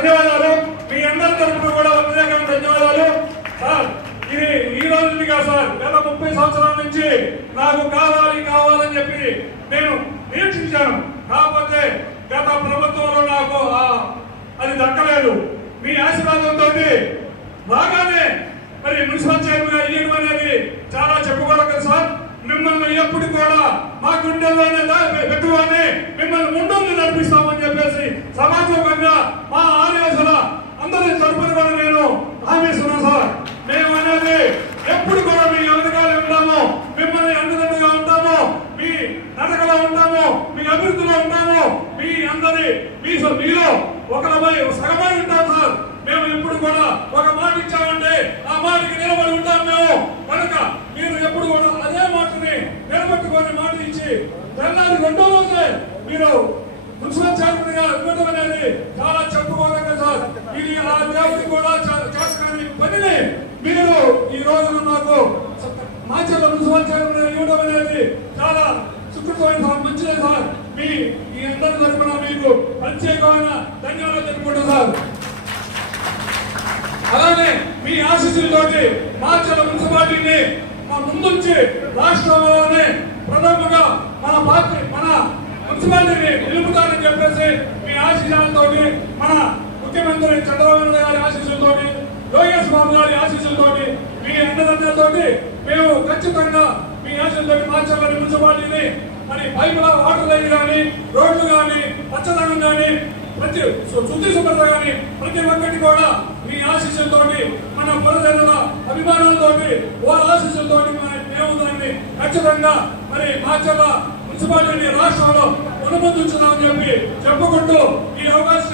ధన్యవాదాలు. మీ అందరి తరఫున కూడా ప్రత్యేకమైన ధన్యవాదాలు. సార్ ఇది ఈ రోజు కాదు సార్ గత ముప్పై సంవత్సరాల నుంచి నాకు కావాలి కావాలని చెప్పి నేను నిరీక్షించాను. కాకపోతే గత ప్రభుత్వంలో నాకు అది దక్కలేదు. మీ ఆశీర్వాదంతో బాగానే. మరి మున్సిపల్ చైర్మన్గా అనేది చాలా చెప్పుకోవాలి సార్. మిమ్మల్ని ఎప్పుడు కూడా మా గుండెల్లోనే దా- పెట్టుకొని మిమ్మల్ని ముందు నడిపిస్తామని చెప్పేసి సమాజంగా మా ఆదేశాల అందరి తరపున కూడా నేను హామీ ఇస్తున్నాను సార్ మేము అనేది ఎప్పుడు కూడా మీ వెనకాల ఉంటాము మిమ్మల్ని అండదండగా ఉంటాము మీ నడకలో ఉంటాము మీ అభివృద్ధిలో ఉన్నాము మీ అందరి మీ మీలో ఒకరిపై సగమై ఉంటాం సార్. మేము ఇప్పుడు కూడా ఒక మాట ఇచ్చామంటే ఆ మాటకి నిలబడి ఉంటాం మేము. కనుక మీరు ఎప్పుడు కూడా అదే మాటని నిలబెట్టుకొని మాట ఇచ్చి తెల్లారి రెండో రోజే మీరు మున్సిపల్ చైర్మన్గా ఇవ్వడం అనేది చాలా చెప్పుకోదగ్గ సార్. ఇది ఆ దేవుడి కూడా చే- పనిని మీరు ఈ రోజున నాకు మాచర్ల మున్సిపల్ చైర్మన్ ఇవ్వడం అనేది చాలా సుకృతమైన మీ ఈ అందరి తరఫున మీకు ప్రత్యేకమైన ధన్యవాదాలు తెలుపుకుంటా సార్ అలానే మీ ఆశీస్సులతోటి మార్చల మున్సిపాలిటీని మా ముందుంచి రాష్ట్రంలోనే ప్రథమంగా మన పార్టీ మన మున్సిపాలిటీని నిలుపుతానని చెప్పేసి మీ ఆశీస్సులతో మన ముఖ్యమంత్రి చంద్రబాబు గారి ఆశీస్సులతో లోకేష్ బాబు గారి ఆశీస్సులతో మీ అండదండలతో మేము ఖచ్చితంగా మీ మార్చాలని మున్సిపాలిటీని మరి పైపుల వాటర్ లైన్ కానీ రోడ్లు కానీ పచ్చదనం కానీ ప్రతి శుద్ధి శుభ్రత కానీ ప్రతి ఒక్కటి కూడా మీ ఆశీస్సులతో మన ప్రజల అభిమానాలతోటి వారి ఆశీస్సులతో మేము దాన్ని ఖచ్చితంగా మరి మాచర్ల మున్సిపాలిటీని రాష్ట్రంలో అనుమతించున్నామని చెప్పి చెప్పుకుంటూ ఈ అవకాశం